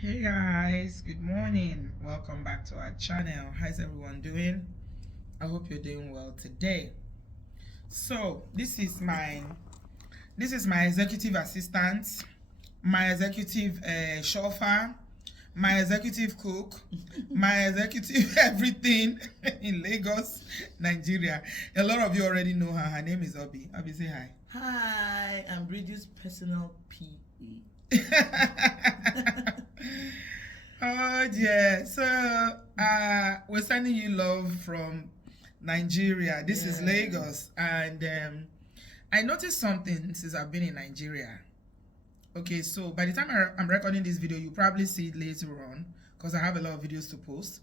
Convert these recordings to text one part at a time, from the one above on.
Hey guys, good morning. Welcome back to our channel. How's everyone doing? I hope you're doing well today. So this is my executive assistant, my executive chauffeur, my executive cook, my executive everything in Lagos, Nigeria. A lot of you already know her. Her name is Obi. Obi, say hi. Hi, I'm Bridget's personal PA. Oh yeah, so we're sending you love from Nigeria. This is Lagos, and I noticed something since I've been in Nigeria. Okay, so by the time I'm recording this video, you probably see it later on because I have a lot of videos to post.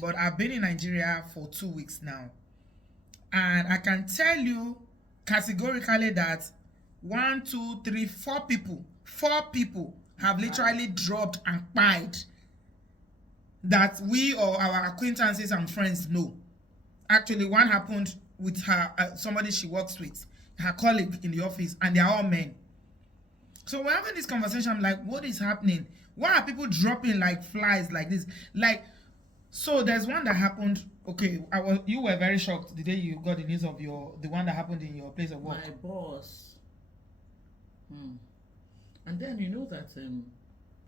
But I've been in Nigeria for 2 weeks now, and I can tell you categorically that 1, 2, 3, 4 people have literally dropped and died that we or our acquaintances and friends know. Actually, one happened with her somebody she works with, her colleague in the office, and they are all men. So we're having this conversation. I'm like, what is happening? Why are people dropping like flies like this? So there's one that happened. Okay, you were very shocked the day you got the news of the one that happened in your place of work. My boss. And then you know that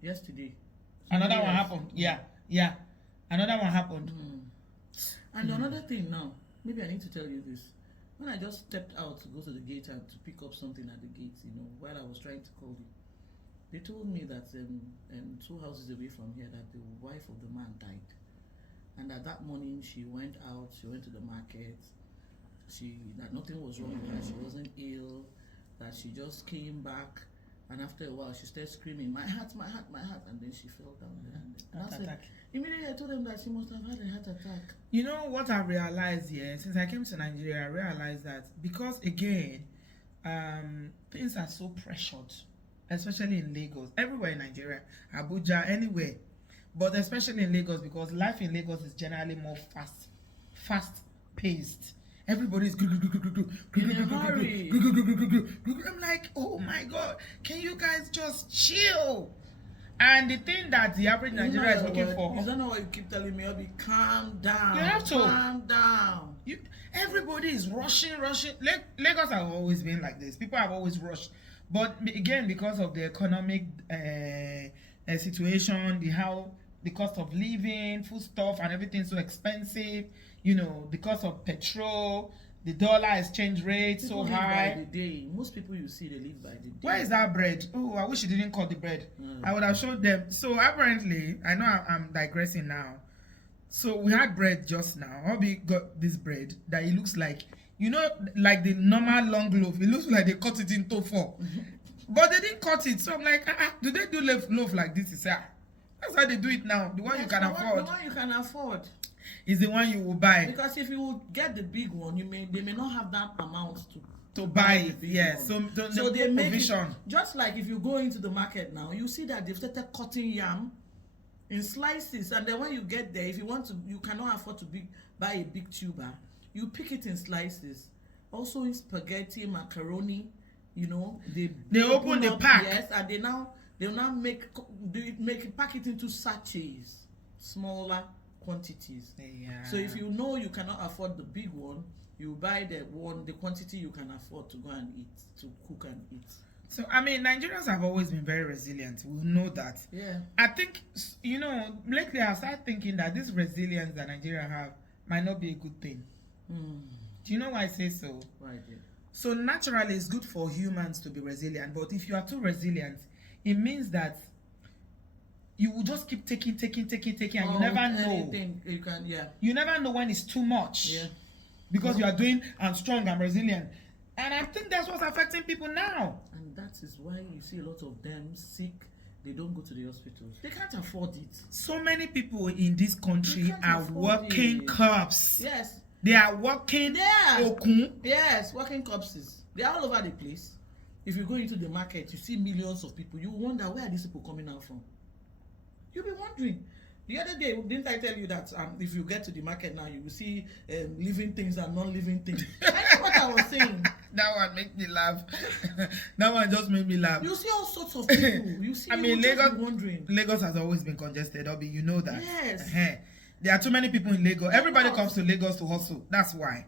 yesterday Another one happened. Yeah. Another one happened. And another thing now, maybe I need to tell you this. When I just stepped out to go to the gate and to pick up something at the gate, while I was trying to call you, they told me that 2 houses away from here that the wife of the man died. And that morning she went out, she went to the market, that nothing was wrong with her, she wasn't ill, that she just came back, and after a while she started screaming, my heart, and then she fell down there. And I said, immediately I told them that she must have had a heart attack. You know what I realized here, since I came to Nigeria, I realized that because again, things are so pressured, especially in Lagos, everywhere in Nigeria, Abuja, anywhere, but especially in Lagos, because life in Lagos is generally more fast paced. Everybody's in a hurry. I'm like, oh my god, can you guys just chill? And the thing that the average Nigerian is looking for, you don't know what you keep telling me, Obi, calm down. You have to calm down. Everybody is rushing. Lagos have always been like this. People have always rushed, but again, because of the economic situation, the cost of living, food stuff, and everything so expensive. The cost of petrol, the dollar exchange rate people so live high. By the day. Most people you see, they live by the day. Where is that bread? Oh, I wish you didn't cut the bread. I would have showed them. So apparently, I know I'm digressing now. So we had bread just now. Obi got this bread that it looks like, like the normal long loaf. It looks like they cut it into 4. But they didn't cut it. So I'm like, do they do loaf like this? That's how they do it now. The one you can afford. The one you can afford is the one you will buy. Because if you get the big one, they may not have that amount to buy it. Yes. So they make provision. It, just like if you go into the market now, you see that they've started cutting yam in slices, and then when you get there, if you want to, you cannot afford to buy a big tuber. You pick it in slices. Also in spaghetti, macaroni, they open the pack. Yes, and they'll now pack it into sachets, smaller quantities. Yeah. So if you cannot afford the big one, you buy the quantity you can afford to go and eat, to cook and eat. So Nigerians have always been very resilient. We know that. Yeah. I think lately I started thinking that this resilience that Nigeria have might not be a good thing. Do you know why I say so? Why? So naturally, it's good for humans to be resilient, but if you are too resilient, it means that you will just keep taking, and you never know. You never know when it's too much. Yeah. Because you are doing, I'm strong, I'm resilient. And I think that's what's affecting people now. And that is why you see a lot of them sick. They don't go to the hospitals. They can't afford it. So many people in this country are working cops. Yes. They are working okun. Yes, working corpses. They are all over the place. If you go into the market, you see millions of people. You wonder, where are these people coming out from? You'll be wondering. The other day, didn't I tell you that if you get to the market now, you will see living things and non-living things? I get what I was saying? That one make me laugh. That one just made me laugh. You see all sorts of people. You see, I mean, just Lagos, be wondering. Lagos has always been congested, Obi. You know that. Yes. There are too many people in Lagos. Everybody comes to Lagos to hustle. That's why.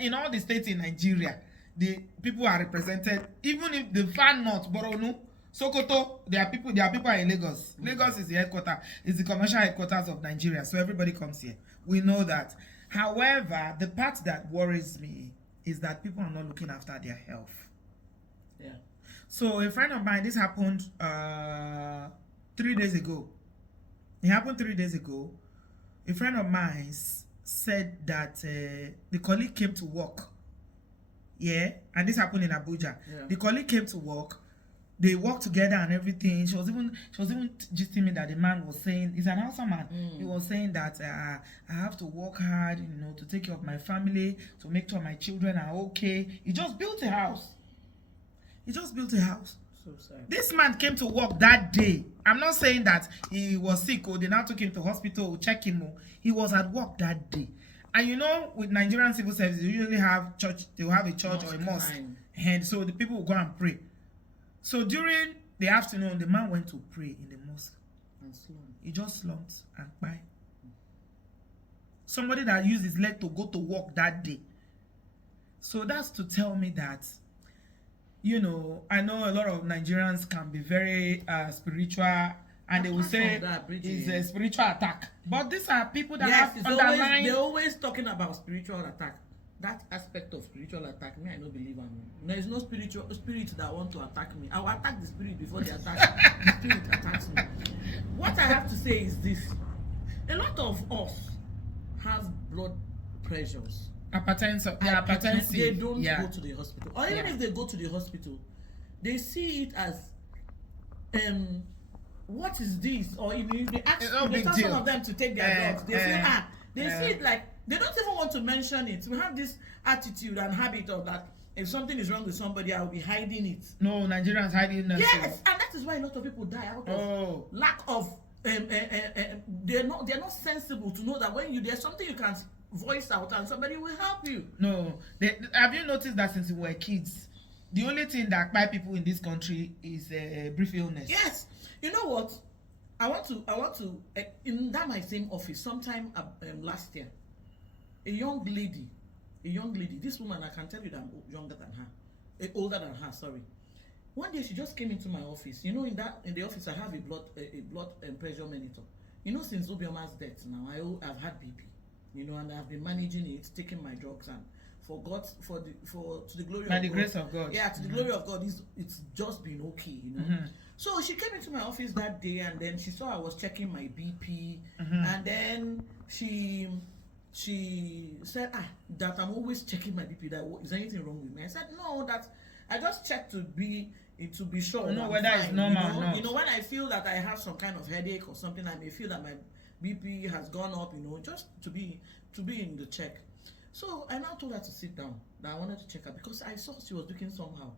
In all the states in Nigeria, the people are represented. Even if the far north, Borno, Sokoto, there are people in Lagos. Lagos is the headquarters, is the commercial headquarters of Nigeria. So everybody comes here. We know that. However, the part that worries me is that people are not looking after their health. Yeah. So a friend of mine, this happened 3 days ago. It happened 3 days ago. A friend of mine said that the colleague came to work. Yeah, and this happened in Abuja. Yeah. The colleague came to work. They worked together and everything. She was even gisting me that the man was saying, he's an Hausa man. He was saying that I have to work hard, to take care of my family, to make sure my children are okay. He just built a house. So sad. This man came to work that day. I'm not saying that he was sick or they now took him to hospital or check him. He was at work that day. And with Nigerian civil service, they usually have church. They will have a church or a mosque, and so the people will go and pray. So during the afternoon, the man went to pray in the mosque. And slumped. He just slumped and died. Somebody that used his leg to go to work that day. So that's to tell me that, I know a lot of Nigerians can be very spiritual, and they will say it's a spiritual attack. But these are people that have underlying... They're always talking about spiritual attack. That aspect of spiritual attack, me, I don't believe in. There is no spiritual spirit that want to attack me. I will attack the spirit before they attack the spirit attacks me. What I have to say is this: a lot of us have blood pressures. Hypertensive. They don't go to the hospital, or even if they go to the hospital, they see it as what is this? Or if they tell some of them to take their drugs, they see it like they don't even want to mention it. We have this attitude and habit of that if something is wrong with somebody, I will be hiding it. No, Nigerians hiding it. Yes, and that is why a lot of people die out of lack of they're not sensible to know that when there's something you can voice out and somebody will help you. No, have you noticed that since we were kids, the only thing that buy people in this country is a brief illness? Yes. You know what? I want to in my same office sometime last year, a young lady, this woman, I can tell you that I'm older than her, sorry. One day she just came into my office. In the office I have a blood pressure monitor. Since Obioma's death now, I've had BP, and I've been managing it, taking my drugs, and to the glory of God. By the grace of God. Yeah, to the glory of God, it's just been okay, So she came into my office that day, and then she saw I was checking my BP, and then she said, that I'm always checking my BP, that is anything wrong with me? I said, no, that I just checked to be sure. No, whether it's normal or not. When I feel that I have some kind of headache or something, I may feel that my BP has gone up, just to be in the check. So I now told her to sit down, that I wanted to check her because I saw she was looking somehow.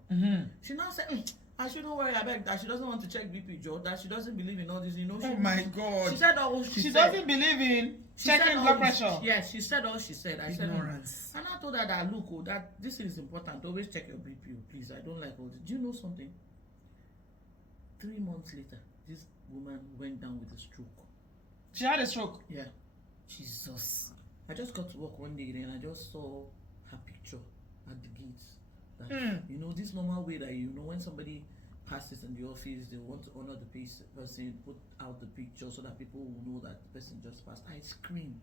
She now said, I shouldn't worry, I beg, that she doesn't want to check BP, Joe, that she doesn't believe in all this, Oh my God. She said she doesn't believe in checking blood pressure. Yes, she said all she said. I Ignorance. said, and I told her that, look, that this is important. Always check your BP, please. I don't like all this. Do you know something? 3 months later, this woman went down with a stroke. She had a stroke? Yeah. Jesus. I just got to work one day and I just saw her picture at the gates. That, this normal way that, when somebody passes in the office, they want to honor the person, put out the picture so that people will know that the person just passed. I screamed.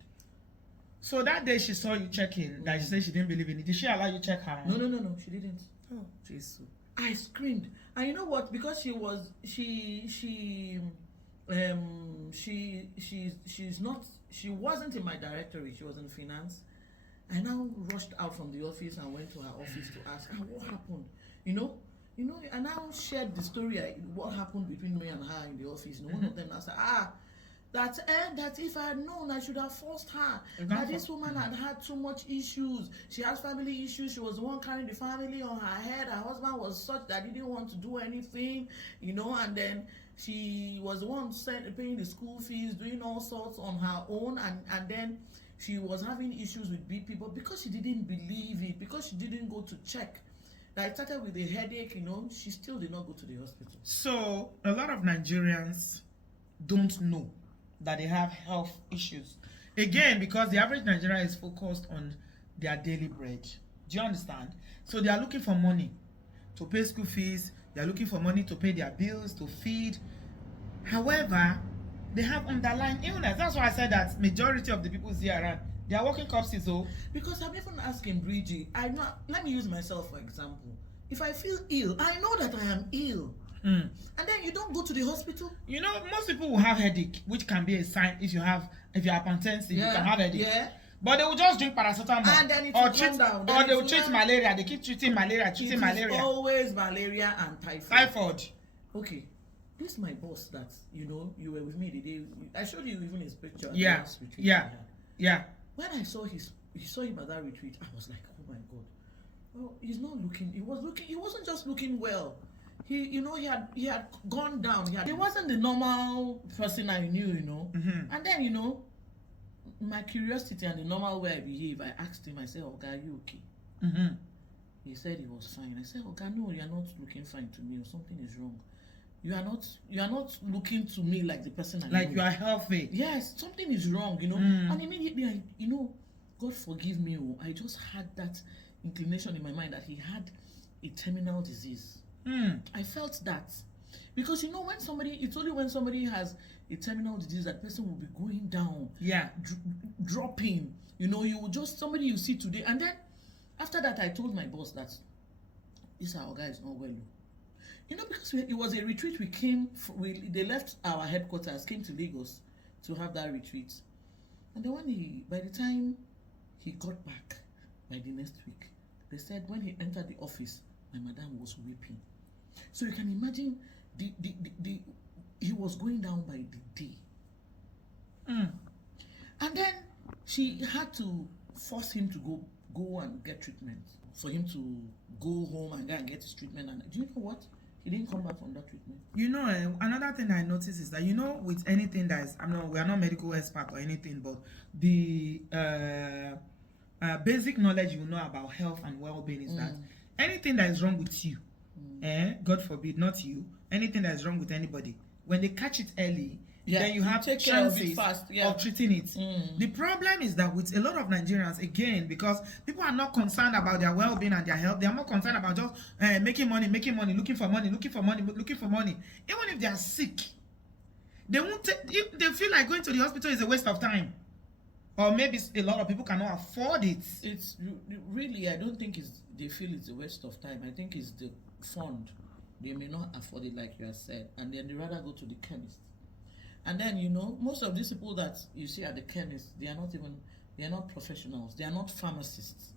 So that day she saw you checking, that she said she didn't believe in it. Did she allow you to check her? No, she didn't. Oh, Jesus. I screamed. And you know what? Because she wasn't in my directory. She was in finance. I now rushed out from the office and went to her office to ask her what happened. I now shared the story, what happened between me and her in the office. One of them now said, that if I had known, I should have forced her. That this woman had too much issues. She has family issues. She was the one carrying the family on her head. Her husband was such that he didn't want to do anything, and then she was the one paying the school fees, doing all sorts on her own, and then she was having issues with BP, but because she didn't believe it, because she didn't go to check, that it started with a headache, you know, she still did not go to the hospital. So a lot of Nigerians don't know that they have health issues. Again, because the average Nigerian is focused on their daily bread. Do you understand? So they are looking for money to pay school fees. They are looking for money to pay their bills, to feed. However, they have underlying illness. That's why I said that majority of the people here around, they are working corpses. So because I'm even asking Bridgie, I know. Let me use myself for example. If I feel ill, I know that I am ill. And then you don't go to the hospital. You know, most people will have headache, which can be a sign if you're hypertensive, you can have headache. Yeah. But they will just drink paracetamol, And then it will come down. or they will treat malaria. They keep treating malaria, It is always malaria and typhoid. Typhoid. Okay, this is my boss that, you know, you were with me the day I showed you even his picture. Yeah. Yeah. When I saw him at that retreat, I was like, oh my God. Well, he's not looking. He wasn't just looking well. He had gone down. He wasn't the normal person I knew, you know. And then, you know, my curiosity and the normal way I behave, I asked him, I said, "Oga, are you okay?" He said he was fine. I said, "Oga, no, you're not looking fine to me, or something is wrong. You are not looking to me like the person I know. Like you are healthy." Yes, something is wrong, you know. And immediately, God forgive me, I just had that inclination in my mind that he had a terminal disease. I felt that. Because, you know, it's only when somebody has a terminal disease that person will be going down. Yeah. Dropping. You know, somebody you see today. And then, after that, I told my boss that this our guy is not well. You know, because it was a retreat they left our headquarters, came to Lagos to have that retreat. And then by the time he got back, by the next week, they said when he entered the office, my madam was weeping. So you can imagine he was going down by the day. And then she had to force him to go and get treatment, for him to go home and go and get his treatment. And do you know what? He didn't come back from that treatment. You know, another thing I noticed is that, you know, with anything that is, we are not medical expert or anything, but the basic knowledge you know about health and well-being is that anything that is wrong with you, God forbid, not you, anything that is wrong with anybody, when they catch it early, then you have chances of treating it. The problem is that with a lot of Nigerians, again, because people are not concerned about their well-being and their health, they are more concerned about just making money, looking for money. Even if they are sick, they won't. If they feel like going to the hospital is a waste of time, or maybe a lot of people cannot afford it. It's really, I don't think they feel it's a waste of time. I think it's the fund. They may not afford it, like you have said, and then they rather go to the chemist. And then, you know, most of these people that you see at the chemist, they are not professionals. They are not pharmacists.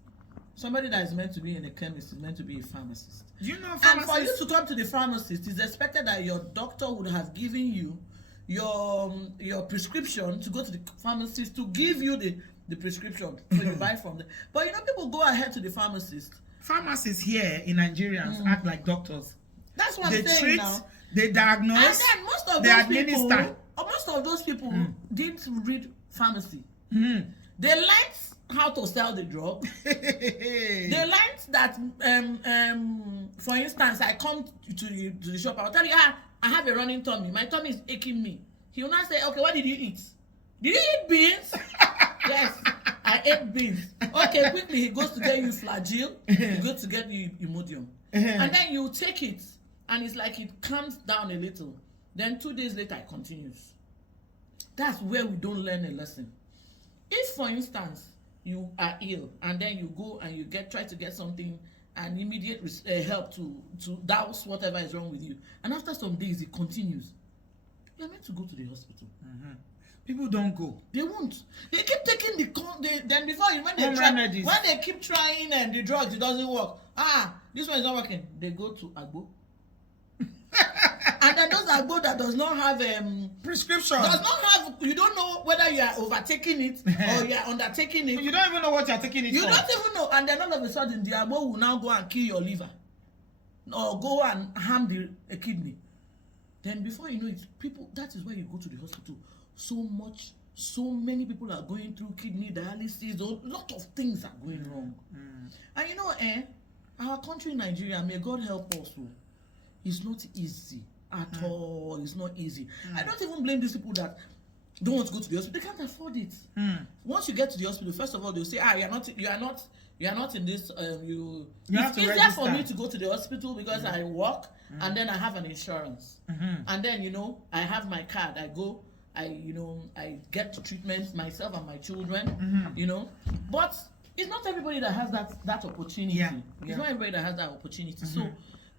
Somebody that is meant to be in a chemist is meant to be a pharmacist. You know, and for you to come to the pharmacist, it's expected that your doctor would have given you your prescription to go to the pharmacist to give you the prescription so you buy from them. But you know, people go ahead to the pharmacist. Pharmacists here in Nigerians act like doctors. That's what I'm saying now. They diagnose, and then most of those people didn't read pharmacy. They learned how to sell the drug. They learned that, for instance, I come to the shop, I'll tell you, I have a running tummy. My tummy is aching me. He will not say, okay, what did you eat? Did you eat beans? Yes, I ate beans. Okay, quickly, he goes to get you Flagyl. He goes to get you Imodium. And then you take it, and it's like it calms down a little. Then 2 days later, it continues. That's where we don't learn a lesson. If, for instance, you are ill, and then you go and you try to get something, and immediate help to douse whatever is wrong with you, and after some days it continues, you're meant to go to the hospital. People don't go. They won't. They keep taking then before when they keep trying and the drugs, it doesn't work. This one is not working. They go to Agbo. And then those Agbo that does not have prescription, you don't know whether you are overtaking it or you are undertaking it. You don't even know what you are taking it for. You don't even know. And then all of a sudden the Agbo will now go and kill your liver or go and harm the kidney. Then before you know it, that is why you go to the hospital so So many people are going through kidney dialysis. A lot of things are going wrong. And you know, our country, Nigeria, may God help us. It's not easy at all. It's not easy. I don't even blame these people that don't want to go to the hospital. They can't afford it. Once you get to the hospital, first of all, they'll say, you are not in this. It's easier for me to go to the hospital because I work and then I have an insurance, and then I have my card. I go. I get treatment myself and my children. But it's not everybody that has that opportunity. It's not everybody that has that opportunity. So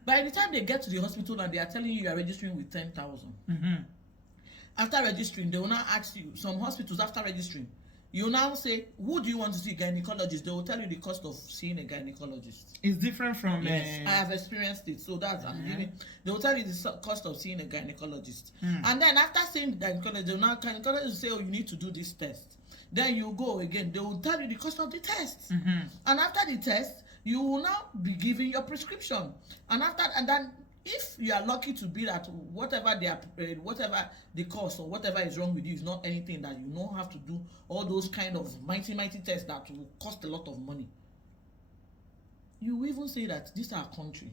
by the time they get to the hospital and they are telling you are registering with 10,000. After registering, they will now ask you, some hospitals after registering, you now say, who do you want to see? Gynecologist. They will tell you the cost of seeing a gynecologist. It's different from... Yes, I have experienced it. So that's, I'm giving, they will tell you the cost of seeing a gynecologist. And then after seeing the gynecologist, they will now, gynecologist will say, oh, you need to do this test. Then you go again. They will tell you the cost of the test. And after the test, you will now be given your prescription. And then if you are lucky to be that whatever the cost or whatever is wrong with you is not anything that you don't have to do all those kind of mighty tests that will cost a lot of money, you will even say that this is our country.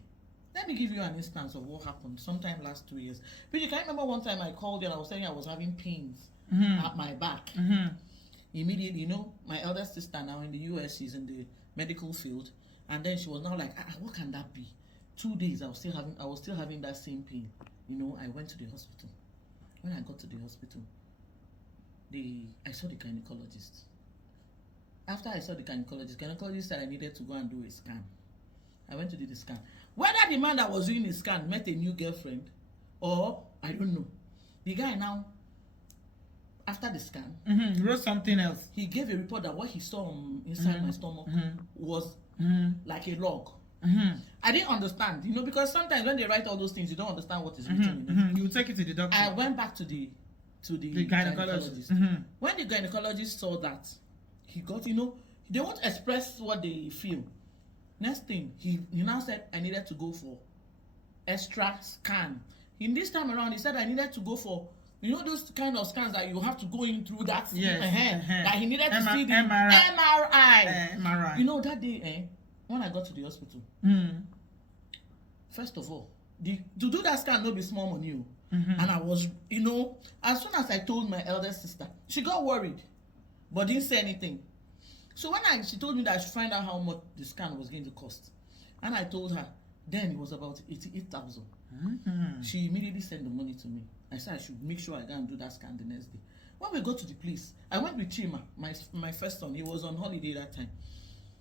Let me give you an instance of what happened sometime last 2 years. But you can remember one time I called you and I was saying I was having pains at my back. Immediately, my elder sister now in the US, she's in the medical field, and then she was now like, what can that be? 2 days I was still having that same pain. I went to the hospital. When I got to the hospital, I saw the gynecologist. After I saw the gynecologist said I needed to go and do a scan. I went to do the scan. Whether the man that was doing the scan met a new girlfriend or I don't know. The guy now, after the scan, he wrote something else. He gave a report that what he saw inside my stomach was like a log. I didn't understand, because sometimes when they write all those things, you don't understand what is written. You take it to the doctor. I went back to the gynecologist. When the gynecologist saw that, he got, they won't express what they feel. Next thing, he now said I needed to go for extra scan. In this time around, he said I needed to go for, those kind of scans that you have to go in through that. That he needed to see the MRI. That day, when I got to the hospital, first of all, to do that scan no be small money. And I was, as soon as I told my elder sister, she got worried, but didn't say anything. So when she told me that I should find out how much the scan was going to cost, and I told her, then it was about 88,000. She immediately sent the money to me. I said I should make sure I go and do that scan the next day. When we got to the place, I went with Chima, my first son. He was on holiday that time.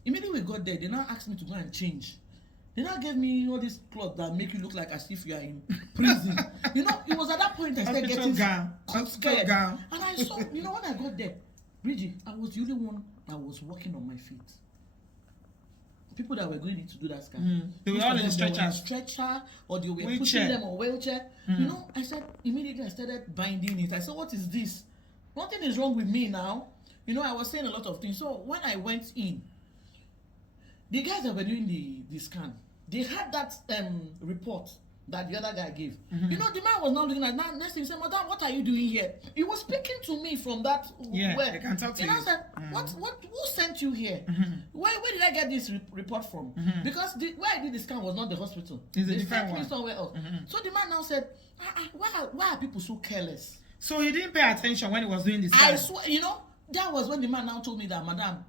Immediately we got there, they now asked me to go and change. They now gave me this cloth that make you look like as if you are in prison. It was at that point I started getting scared. And I saw, when I got there, Bridget, I was the only one that was walking on my feet. People that were going in to do that scan. They were all in stretcher, or they were pushing them on wheelchair. I said, immediately I started binding it. I said, what is this? Nothing is wrong with me now. I was saying a lot of things. So when I went in, the guys that were doing the scan, they had that report that the other guy gave. The man was not looking at that. Next thing he said, Madam, what are you doing here? He was speaking to me from that web. I can talk to you. And I said, who sent you here? Where did I get this report from? Because where I did the scan was not the hospital. It's a they different sent one. me somewhere else. So the man now said, why are people so careless? So he didn't pay attention when he was doing the scan. I swear, that was when the man now told me that, Madam,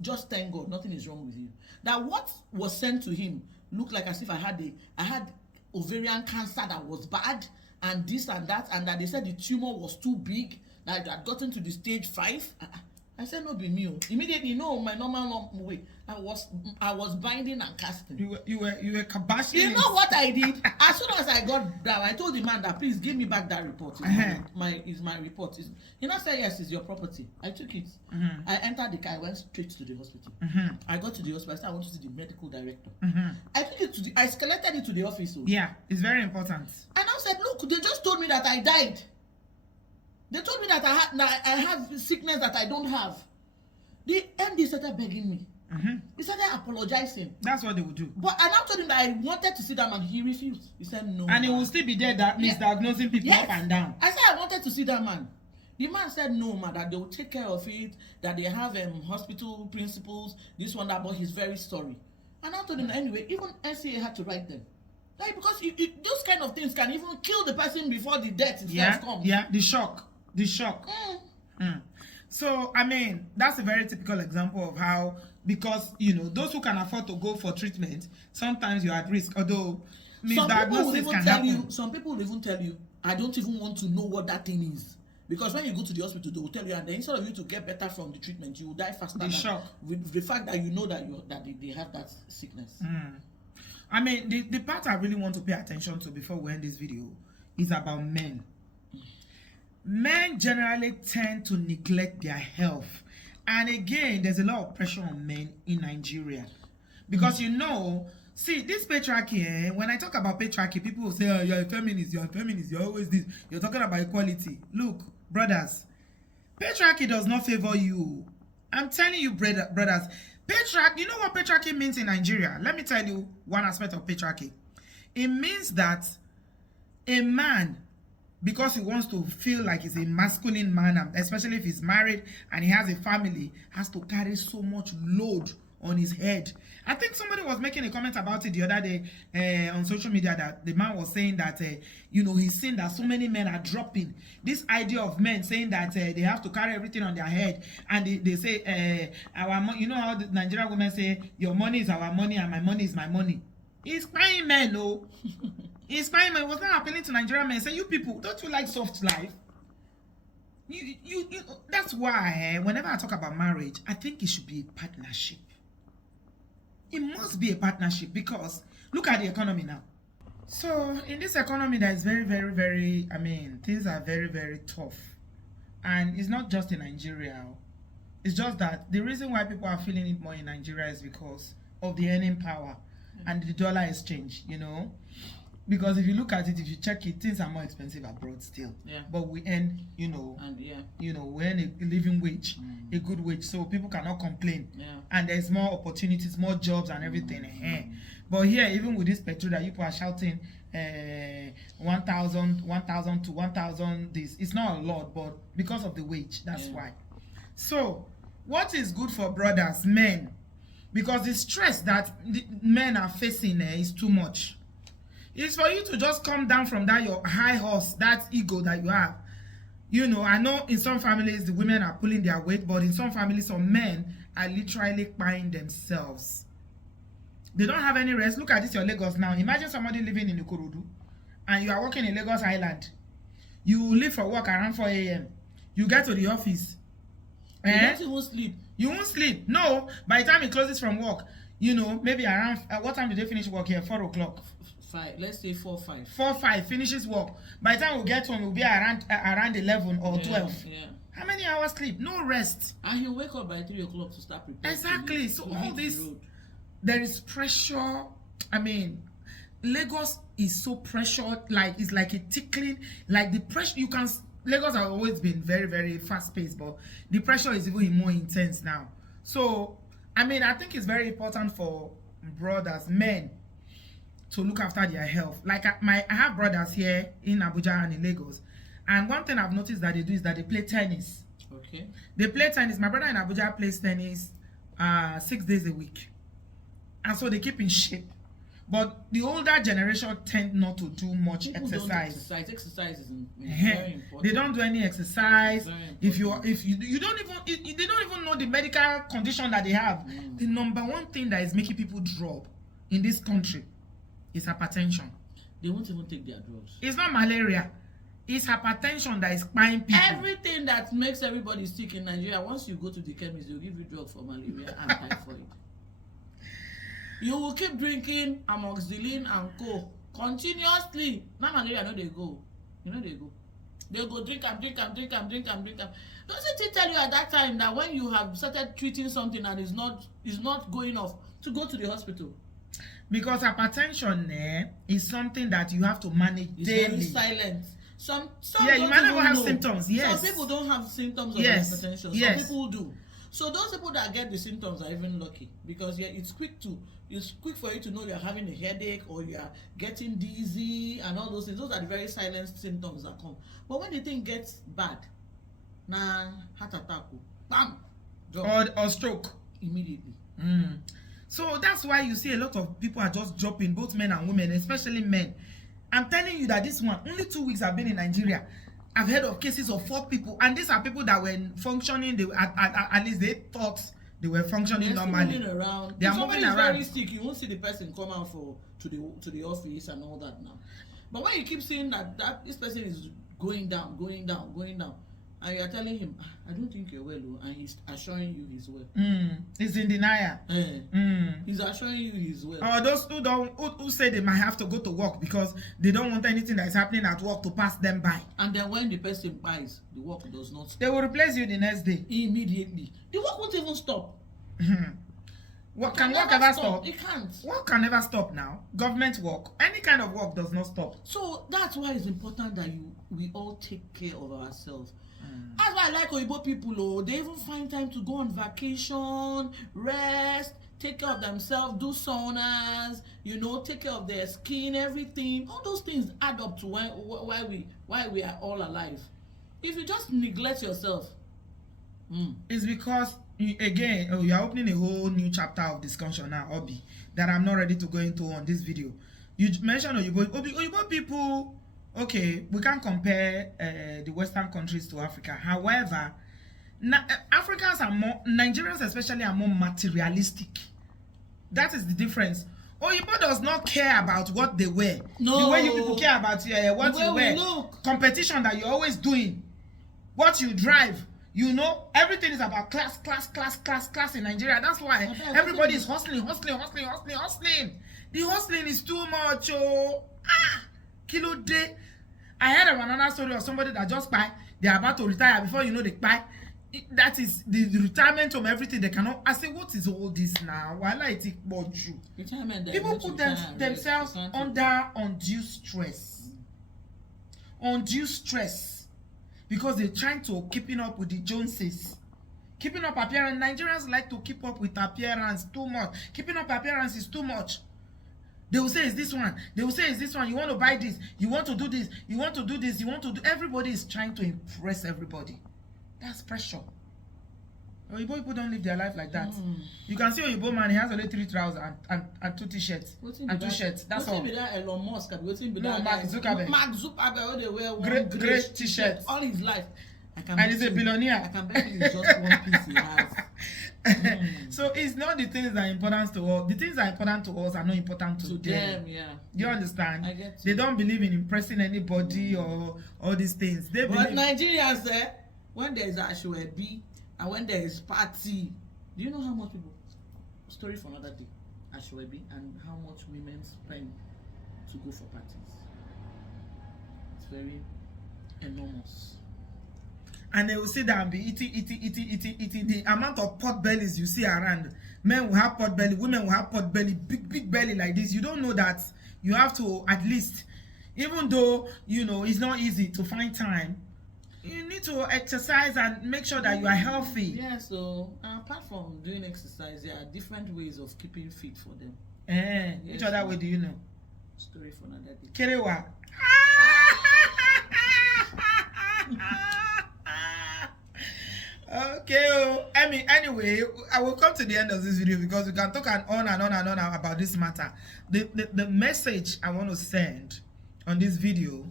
just thank God, nothing is wrong with you. That what was sent to him looked like as if I had ovarian cancer that was bad, and this and that, and that they said the tumor was too big, that it had gotten to the stage 5. I said, no, be me. Immediately, my normal way. I was binding and casting. You were kabashing. You know what I did? As soon as I got down, I told the man that please give me back that report. It's my report. He now said yes, it's your property. I took it. I entered the car. I went straight to the hospital. I got to the hospital. I said I want to see the medical director. I took it I escalated it to the office. Yeah, it's very important. And I said, look, they just told me that I died. They told me that I have sickness that I don't have. The MD started begging me. He started apologizing. That's what they would do. But I now told him that I wanted to see that man. He refused. He said no. And he will still be there misdiagnosing people up and down. I said I wanted to see that man. The man said no, ma, that they will take care of it, that they have hospital principals, this one, that, but he's very sorry. And I told him, anyway, even NCA had to write them. Like, because those kind of things can even kill the person before the death itself comes. Yeah, the shock. So, I mean, that's a very typical example of how, because, you know, those who can afford to go for treatment, sometimes you're at risk, although misdiagnosis can happen. Some people will even tell you, I don't even want to know what that thing is. Because when you go to the hospital, they will tell you, and then instead of you to get better from the treatment, you will die faster. The shock. With the fact that you know that they have that sickness. I mean, the part I really want to pay attention to before we end this video is about men. Men generally tend to neglect their health. And again, there's a lot of pressure on men in Nigeria. Because you know, see, this patriarchy, when I talk about patriarchy, people will say, oh, you're a feminist, you're always this. You're talking about equality. Look, brothers, patriarchy does not favor you. I'm telling you, brothers, patriarchy, you know what patriarchy means in Nigeria? Let me tell you one aspect of patriarchy. It means that a man, because he wants to feel like he's a masculine man, especially if he's married and he has a family, has to carry so much load on his head. I think somebody was making a comment about it the other day on social media, that the man was saying that you know, he's seen that so many men are dropping this idea of men saying that they have to carry everything on their head, and they say you know how the Nigerian women say, your money is our money and my money is my money. It's spying men, no. It's spying men. It was not appealing to Nigerian men. Say, you people, don't you like soft life? You that's why whenever I talk about marriage, I think it should be a partnership. It must be a partnership, because look at the economy now. So in this economy that is very, very, very, I mean, things are very, very tough. And it's not just in Nigeria. It's just that the reason why people are feeling it more in Nigeria is because of the earning power and the dollar exchange, you know. Because if you look at it, if you check it, things are more expensive abroad still. Yeah. But we earn, you know, we earn a living wage, a good wage, so people cannot complain. Yeah. And there's more opportunities, more jobs and everything. But here, even with this petrol that people are shouting, 1,000 to 1,000, this, it's not a lot, but because of the wage, that's why. So, what is good for brothers, men? Because the stress that the men are facing is too much. It's for you to just come down from that your high horse, that ego that you have. You know, I know in some families the women are pulling their weight, but in some families some men are literally buying themselves. They don't have any rest. Look at this, your Lagos now. Imagine somebody living in Ikorodu and you are working in Lagos Island. You leave for work around 4 a.m. You get to the office. You don't even sleep. You won't sleep. No, by the time it closes from work, you know, maybe around, what time do they finish work here? 4 o'clock. 5, let's say 4, 5. 4, 5 finishes work. By the time we get home, we'll be around 11 or 12. Yeah. How many hours sleep? No rest. And he'll wake up by 3 o'clock to start preparing. Exactly. So all this, there is pressure. I mean, Lagos is so pressured. Like, it's like a tickling. Like the pressure, you can. Lagos has always been very, very fast paced, but the pressure is even more intense now. So, I mean, I think it's very important for brothers, men, to look after their health. Like I have brothers here in Abuja and in Lagos, and one thing I've noticed that they do is that they play tennis. Okay. They play tennis. My brother in Abuja plays tennis 6 days a week, and so they keep in shape. But the older generation tend not to do much exercise. Exercise is very important. They don't do any exercise. If you don't even they don't even know the medical condition that they have. The number one thing that is making people drop in this country is hypertension. They won't even take their drugs. It's not malaria. It's hypertension that is buying people. Everything that makes everybody sick in Nigeria, once you go to the chemist, they'll give you drugs for malaria and typhoid. You will keep drinking amoxicillin and co continuously. Now malaria, no, they go. You know they go. They go drink and drink and drink and drink and drink. Doesn't it tell you at that time that when you have started treating something and is not going off, to go to the hospital? Because hypertension is something that you have to manage daily. It's very silent. Some you might not have symptoms. Yes. Some people don't have symptoms of hypertension. Yes. Some people do. So those people that get the symptoms are even lucky, because it's quick for you to know you're having a headache or you're getting dizzy and all those things. Those are the very silent symptoms that come. But when the thing gets bad, na heart attack, bam, or stroke immediately. So that's why you see a lot of people are just dropping, both men and women, especially men. I'm telling you that this one, only 2 weeks I've been in Nigeria, I've heard of cases of 4 people, and these are people that were functioning. They at least they thought they were functioning normally. Moving around. They if are moving somebody is around. very sick, you won't see the person come out to the office and all that now. But when you keep seeing that this person is going down, and you are telling him, I don't think you're well, and he's assuring you he's well. He's in denial. He's assuring you he's well. Or those who say they might have to go to work because they don't want anything that is happening at work to pass them by. And then when the person buys, the work does not stop. They will replace you the next day. Immediately. The work won't even stop. Can work ever stop? It can't. Work can never stop now. Government work, any kind of work does not stop. So that's why it's important that we all take care of ourselves. That's why I like Oyibo people. Oh, they even find time to go on vacation, rest, take care of themselves, do saunas, take care of their skin, everything. All those things add up to why we are all alive. If you just neglect yourself, it's because you are opening a whole new chapter of discussion now, Obi, that I'm not ready to go into on this video. You mentioned Oyibo people. Okay, we can't compare the Western countries to Africa. However, Africans are more, Nigerians especially, are more materialistic. That is the difference. Oyibo does not care about what they wear. No. The way you people care about what you wear. Look. Competition that you're always doing. What you drive. Everything is about class in Nigeria. That's why everybody is hustling. The hustling is too much. Kilo day. I heard of another story of somebody that just buy. They are about to retire. Before you know they buy. That is the retirement of everything. They cannot. I say, what is all this now? Why like it about you? People put themselves under undue stress. Undue stress. Because they're trying to keeping up with the Joneses. Keeping up appearance. Nigerians like to keep up with appearance too much. Keeping up appearance is too much. They will say, it's this one. They will say, it's this one. You want to buy this. You want to do this. You want to do this. You want to do... Everybody is trying to impress everybody. That's pressure. Oyibo people don't live their life like that. You can see Oyibo man, he has only 3 trousers and 2 t-shirts. And 2 shirts. That's all. What's that Elon Musk? No, Mark Zuckerberg. Mark Zuckerberg, they wear one gray t-shirt all his life. And he's a billionaire. I can bet you it's just one piece he has. So it's not the things that are important to us. The things that are important to us are not important to them. Yeah. You understand? I get They don't believe in impressing anybody or all these things. They but Nigerians, when there is Ashwebi and when there is party, do you know how much people? Story for another day. Ashwebi and how much women spend to go for parties. It's very enormous. And they will sit down and be eating. The amount of pot bellies you see around. Men will have pot belly, women will have pot belly, big belly like this. You don't know that you have to at least, even though, it's not easy to find time, you need to exercise and make sure that you are healthy. Yeah, so apart from doing exercise, there are different ways of keeping fit for them. Which other way do you know? Story for another day. Kerewa. Okay, anyway, I will come to the end of this video because we can talk on and on about this matter. The message I want to send on this video,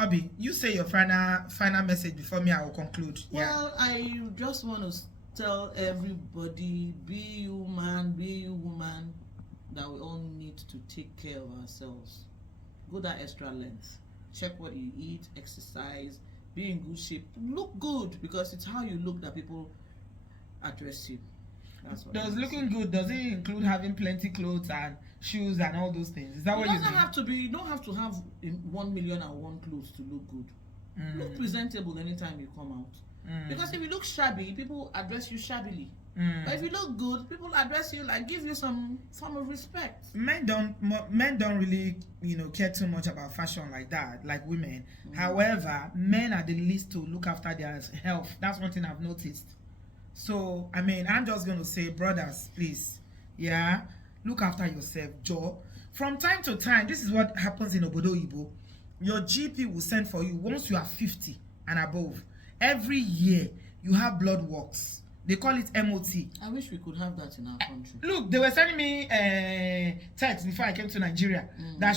Obi, you say your final message before me. I will conclude. Well, I just want to tell everybody, be you man, be you woman, that we all need to take care of ourselves. Go that extra length. Check what you eat, exercise, be in good shape, look good, because it's how you look that people address you. That's what. Does looking good, does it include having plenty clothes and shoes and all those things? Is that what you mean? You don't have to have 1,000,001 clothes to look good. Look presentable anytime you come out. Because if you look shabby, people address you shabbily. But if you look good, people address you like give you some form of respect. Men don't really care too much about fashion like that, like women. However, men are the least to look after their health. That's one thing I've noticed. So I'm just gonna say, brothers, please, look after yourself, Joe. From time to time, this is what happens in Obodo Ibo. Your GP will send for you once you are 50 and above. every year you have blood works. They call it MOT. I wish we could have that in our country. Look, they were sending me text before I came to Nigeria that I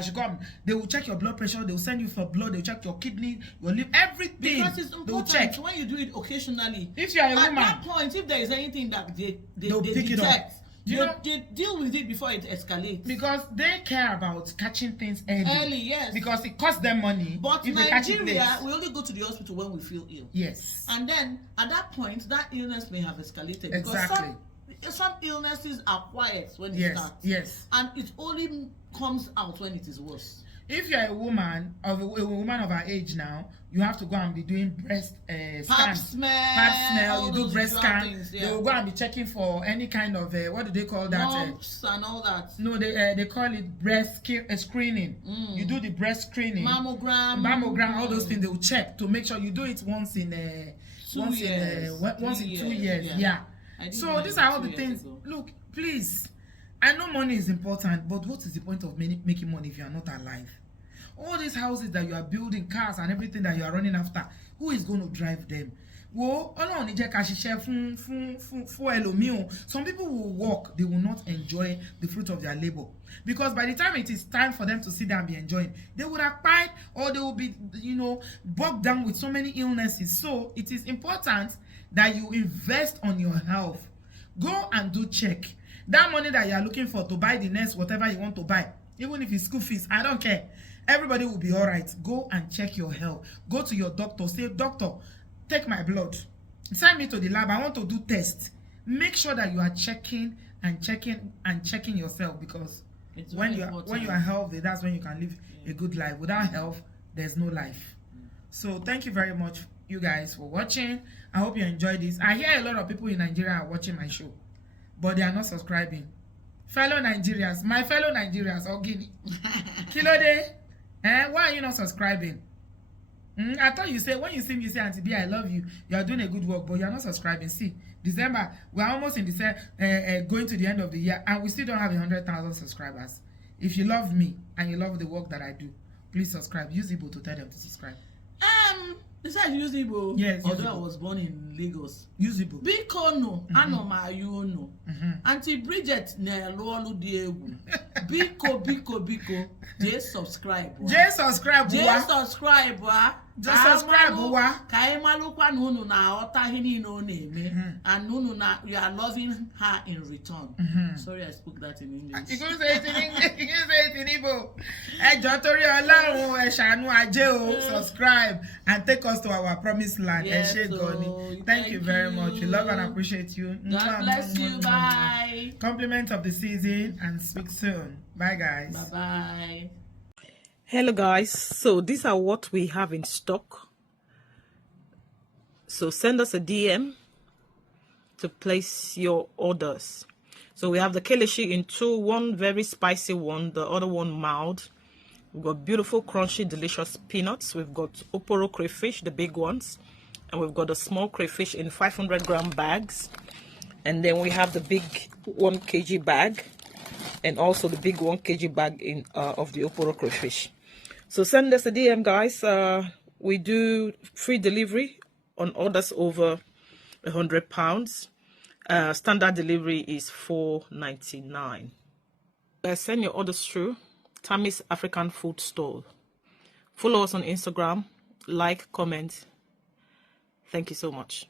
should come. They will check your blood pressure. They will send you for blood. They will check your kidney, your liver, everything. Because it's they will important check. when you do it occasionally. If you are a woman, at that point, if there is anything that they pick it up. detect, You know, they deal with it before it escalates. because they care about catching things early. Yes. Because it costs them money. But if they catch it Nigeria, late. we only go to the hospital when we feel ill. Yes. And then at that point, that illness may have escalated. Exactly. Because some illnesses are quiet when it Yes. starts. Yes. And it only comes out when it is worse. If you're a woman of a woman of our age now, you have to go and be doing breast Pap scans. smell, You do breast scan. things, yeah. They will go and be checking for any kind of what do they call that? Lumps and all that. No, they call it breast screening. You do the breast screening, mammogram, all those things. They will check to make sure you do it once in 2 years. Yeah. So these are all the things. Look, please. I know money is important, but what is the point of making money if you are not alive? All these houses that you are building, cars and everything that you are running after, who is going to drive them? Well, some people will work, they will not enjoy the fruit of their labor. Because by the time it is time for them to sit down and be enjoying, they would have cried or they will be, bogged down with so many illnesses. So it is important that you invest on your health. Go and do check. That money that you are looking for to buy the next whatever you want to buy, even if it's school fees, I don't care. Everybody will be all right. Go and check your health. Go to your doctor. Say, doctor, take my blood. Send me to the lab. I want to do tests. Make sure that you are checking yourself, because when you are healthy, that's when you can live a good life. Without health, there's no life. So thank you very much, you guys, for watching. I hope you enjoyed this. I hear a lot of people in Nigeria are watching my show, but they are not subscribing. Fellow Nigerians, my fellow Nigerians, Ogini, Kilode, why are you not subscribing? I thought you say, when you see me, you say, Auntie B, I love you. You are doing a good work, but you are not subscribing. See, December, we are almost in December, going to the end of the year, and we still don't have 100,000 subscribers. If you love me and you love the work that I do, please subscribe. Use Igbo to tell them to subscribe. Besides use Igbo, yes, although I was born in Lagos. Use Igbo. Biko no, ano ma you no. Auntie Bridget na olu di egwu. Biko, just subscribe. Just subscribe. Just subscribe. Just subscribe. Ka imalukwa na unu na ota ihe niile o na-eme, and unu na you are loving her in return. Sorry, I spoke that in English. You can say it in English. You can say it in Igbo. Tori Ọlọ́run ẹ ṣàánú ajé o. Subscribe and take us to our promised land. Yes, thank you very much. We love and appreciate you. God bless you. Bye. Compliment of the season, and speak soon. Bye, guys. Bye. Hello guys, so these are what we have in stock. So send us a DM to place your orders. So we have the kilishi in two, one very spicy one, the other one mild. We've got beautiful crunchy delicious peanuts. We've got oporo crayfish, the big ones, and we've got the small crayfish in 500-gram bags. And then we have the big 1 kg bag, and also the big 1 kg bag in of the oporo crayfish. So send us a DM, guys. We do free delivery on orders over £100. Standard delivery is $4.99. Send your orders through Tammy's African Food Store. Follow us on Instagram, like, comment. Thank you so much.